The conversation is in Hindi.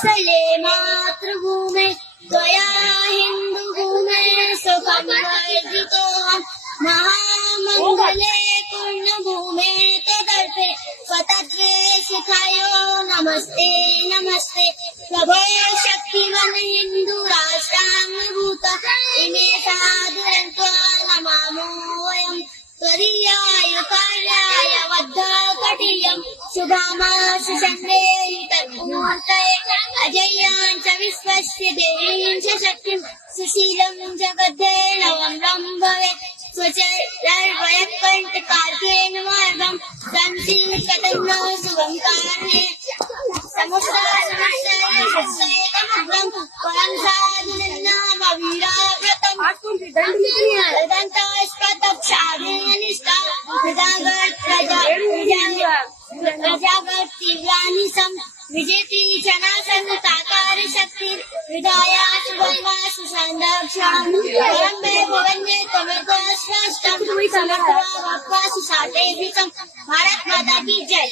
वत्सले मातृभूमे त्वया हिन्दुभूमे सुखं वर्धितोऽहम् महामङ्गले पूर्णभूमे तदर्थे स्वतत्वे शिखायो नमस्ते नमस्ते प्रभो शक्तिमन् हिन्दु राष्ट्राङ्गभूत इमे साधुरन्त्वा नमामो वयम् त्वदीयाय कार्याय बद्धकटीयम् शुभामाशु सन्देहि तत्पूर्तये अजय्यान् च विश्वस्य देवीं च शक्तिम् सुशीलं जगद्धेनवं भवेत् स्वचरर्वयकण्टकार्येण मार्गं सञ्जीविततन्नो शुभं कारणे समुद्रानमस्तेकमग्रं परं साधुनिर्नामवीराव्रतम् दन्तास्पतक्षाभेनिष्ठा प्रजागर्तीव्रानि सम् विजेति जनासन्नताकार शक्ति हृदया सुभङ्गासु संरक्षणम् परम्बे भवन्ये त्वमेव स्रष्टम् समर्थवा भक्त्वा सुशाते भारत माता की जय।